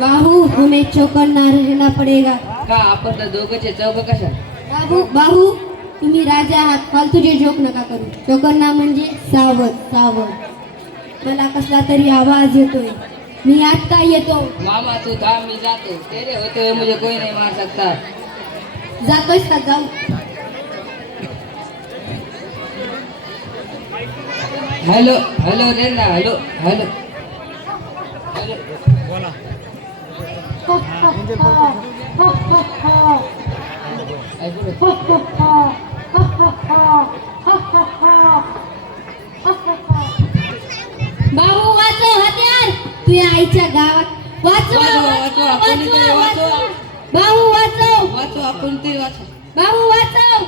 बाहू हमें चौकन्ना रहना पडेगा. का आपण तर दोघंचे चौघ कशा? बाबू बाहू तुम्ही राजा आहात, फालतूचे जोक नका करू. चौकन्ना म्हणजे सावध सावध. मला कसला तरी आवाज येतोय. मी आता येतो. मामा तू थांब, मी जातो. तेरे होते हुए मुझे कोई नहीं मार सकता. जातोयस का? जाऊ. हॅलो हॅलो रे ना, हॅलो हॅलो हॅलो. ऐकू रे. बाबू वाचव हत्यार. तुझ्या आईच्या गावात वाचवा वाचवा, वाचवा कोणीतरी वाचवा. वाचवा. बाबू वाचव. वाचो, आपण ते वाचो. बाबू वाचव.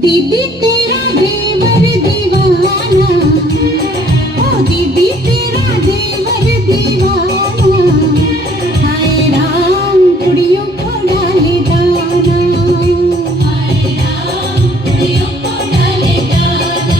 दीदी तेरा देवर दीवाना, ओ दीदी तेरा देवर दीवाना, हाय राम कुड़ियों को डाले दाना, हाय राम कुड़ियों को डाले दाना.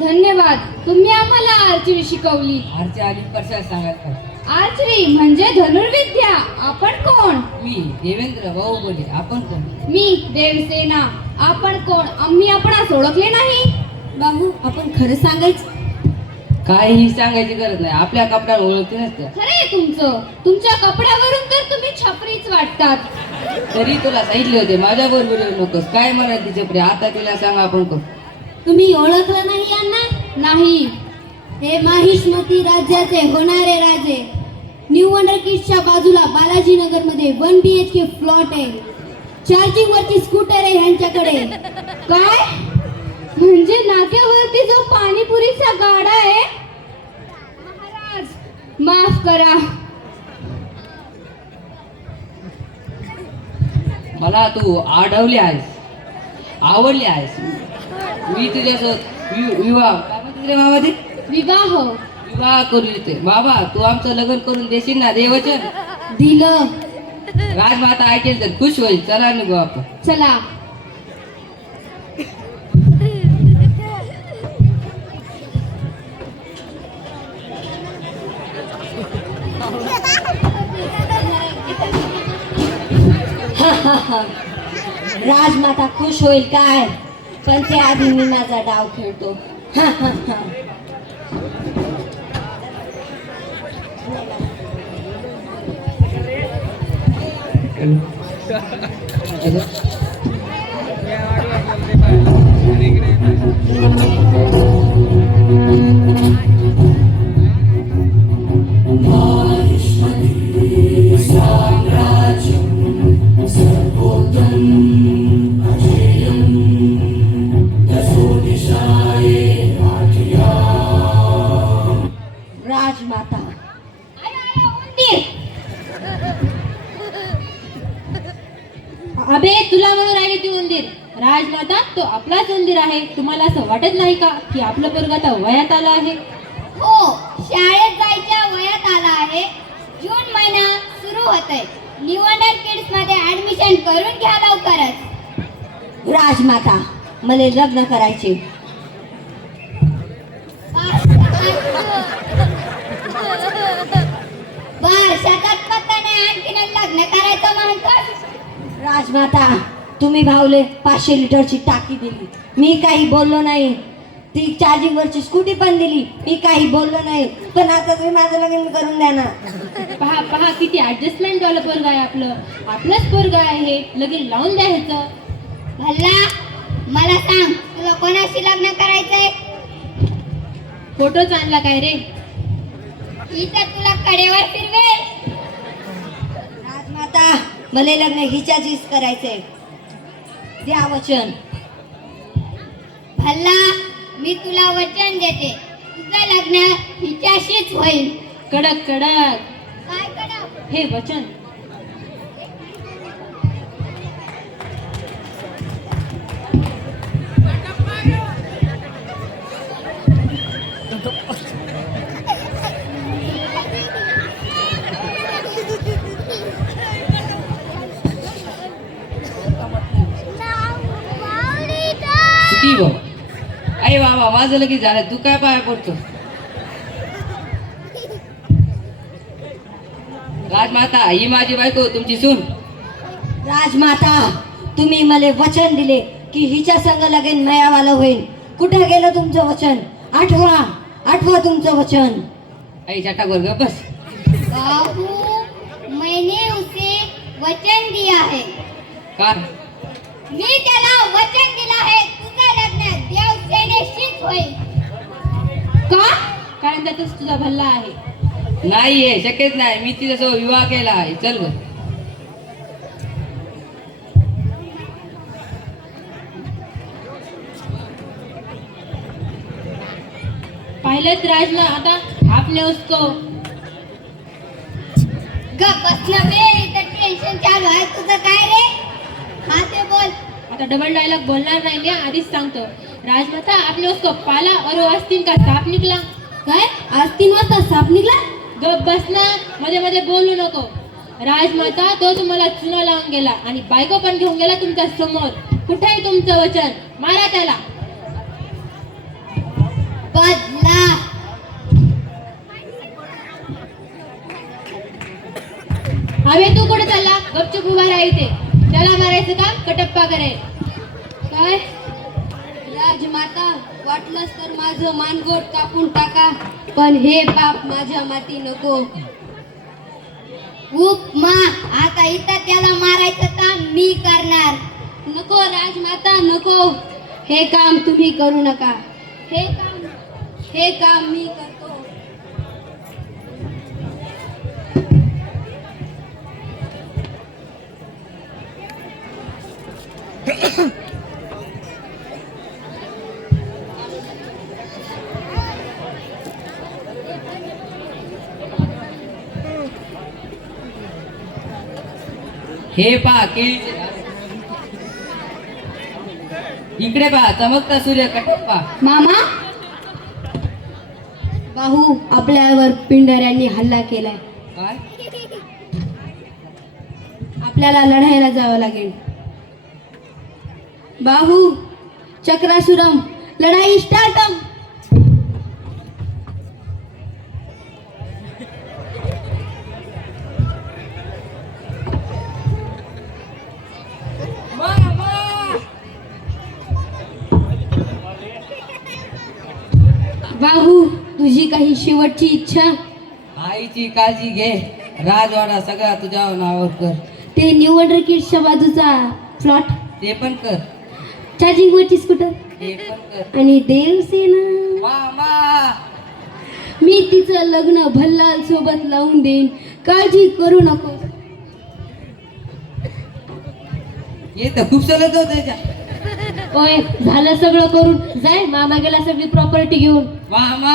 धन्यवाद, तुम्ही आम्हाला आर्चरी शिकवली. आरच्या आधी परशात सांगायचं. आर्चरी म्हणजे धनुर्विद्या. आपण कोण? मी देवेंद्र बाहुबली. आपण कोण? मी देवसेना. आपण कोण? आम्ही आपणास ओळखले नाही. बाबू आपण खरं सांगायचं. काहीही सांगायची गरज नाही, आपल्या कपड्यावर ओळखते नसते. खरे तुमचं. तुमच्या कपड्यावरून तर तुम्ही छपरीच वाटतात. तरी तुला सांगितले होते माझ्या बरोबर येऊ नकोस. काय म्हणाल तिचे प्रिय, आता तिला सांगा आपण कोण. तुम्ही ओळखलं नाही यांना? नाही. हे माहिष्मती राज्याचे होणारे राजे. न्यू वंडर किड्सच्या बाजूला बालाजी नगर मध्ये 1 BHK फ्लॉट आहे. चार्जिंग वरची स्कूटर आहे ह्यांच्याकडे. काय म्हणजे नाक्यावरती जो पाणीपुरीचा गाडा आहे? महाराज माफ करा. मला तू आढवली आहेस, आवडली आहेस. मी तुझ्यासोबत विवाह काय म्हणते रे मामा ते? विवाह. विवाह करू इथे. बाबा तू आमचं लग्न करून देशील ना? देवचन दिलं. राजमाता ऐकेल तर खुश होईल. चला निघू आपण. चला. राजमाता खुश होईल काय, पण त्याआधी मी माझा डाव खेळतो. राजमाता. अबे तुला म्हणून राहिली ती उंदीर. राजमाता तो आपलाच उंदीर आहे. तुम्हाला असं वाटत नाही का की आपलं पोरग आता वयात आलं आहे? हो, शाळेत जायच्या वयात आला आहे. जून महिना सुरू होत आहे. न्यू वंडर किड्स मध्ये ऍडमिशन करून घ्या लवकरच. राजमाता मला लग्न करायचे. वर्षात पत्ता नाही आणखीन लग्न करायचं म्हणतोस. राजमाता तुम्ही भावले 500 लिटरची टाकी दिली, मी काही बोललो नाही. ती चार्जिंग वरची स्कूटी पण दिली, मी काही बोललो नाही. पण आता तुम्ही माझं लग्न करून द्या ना. पहा पहा किती ऍडजस्टमेंट वाला पोरगा आहे आपलं. आपलंच पोरगा आहे हे, लगीन लावून द्या ह्याचं. भल्ला मला सांग तुला कोणाशी लग्न करायचंय? फोटोच आणला काय रे? इथं तुला कडेवर फिरवेल. राजमाता मला लग्न हिच्याचीच करायचंय, द्या वचन. भल्ला मी तुला वचन देते तुझं लग्न हिच्याशीच होईल. कडक कडक काय करा हे वचन. सुखी भाऊ. आई बाबा माझं लगेच झालं, तू काय पाया पडतो? राजमाता ही माझी बायको तुमची सून. राजमाता तुम्ही मला वचन दिले की हिच्या संग लगीन मयावाला होईल. कुठे गेलं तुमचं वचन? आठवा आठवा तुमचं वचन. आई चटाक वर गप बस. बाबू मैंने उसे वचन दिया है. का? मी त्याला वचन दिला आहे तुझं लग्न देवसेनेशीच होईल. का? कारण त्यातच तुझा भल्ला आहे. नाही हे शक्यच नाही, मी तिच्यासोबत विवाह केला आहे. चल ग. पाहिलंच राजना आता आपने उसको. गप बसलं बे, इथं टेन्शन चालू आहे तुझं काय रे? हा ते बोल. आता डबल डायलॉग बोलणार नाही मी आधीच सांगतो. राजमाता आपने उसको पाला और वो आस्तीन का साप निकला. काय आज 3 वाजता साप निघला? गप बस ना, मध्ये मध्ये बोलू नको. राजमाता तो तुम्हाला चुना लावून गेला आणि बायको पण घेऊन गेला तुमच्या समोर. कुठे आहे तुमचं वचन? मारा त्याला. बदला हवे तू कुठे चालला? गपचूप उभा राहा इथे. त्याला मारायचं काम कटप्पा करेल. काय? राजमाता वाटलंच तर माझं मानगोट कापून टाका, पण हे पाप माझ्या माती नको. उपमा आता इथं त्याला मारायचं काम मी करणार. नको राजमाता नको, हे काम तुम्ही करू नका. हे काम मी करतो. हे पहा केळीचे झाड. इकडे पहा चमकता सूर्य कटप्पा. मामा बाहू आपल्यावर पिंडऱ्यांनी हल्ला केलाय. काय? आपल्याला लढायला जावं लागेल. बाहू चक्रासुरम लढाई स्टार्ट. बाहू तुझी काही शेवटची इच्छा? आईची काळजी घे, राजवाडा सगळा तुझ्या नावावर कर. ते न्यू वंडर किड्सच्या बाजूचा प्लॉट, ते पण कर. चार्जिंग वरची स्कूटर ते पण कर. आणि देवसेना. मामा मी तिचं लग्न भल्लाल सोबत लावून देईन, काळजी करू नको. ये तर खूप चालत होत त्याच्या. ओय झालं सगळं करून जाय, मामा गेला सगळी प्रॉपर्टी घेऊन. मामा